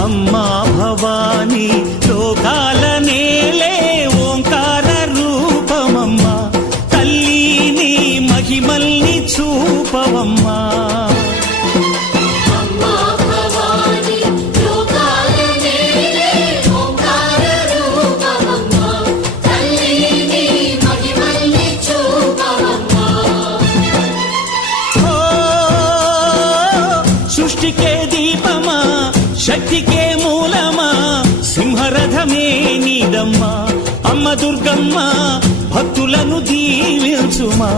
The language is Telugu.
అమ్మా భవానీ లోకాల నేలే ఓంకార రూపమమ్మా తల్లి నీ మహిమల్ని చూపవమ్మా సృష్టికే దీపమా శక్తికే మూలమా సింహరథమే నీదమ్మా అమ్మ దుర్గమ్మ భక్తులను దీవించుమా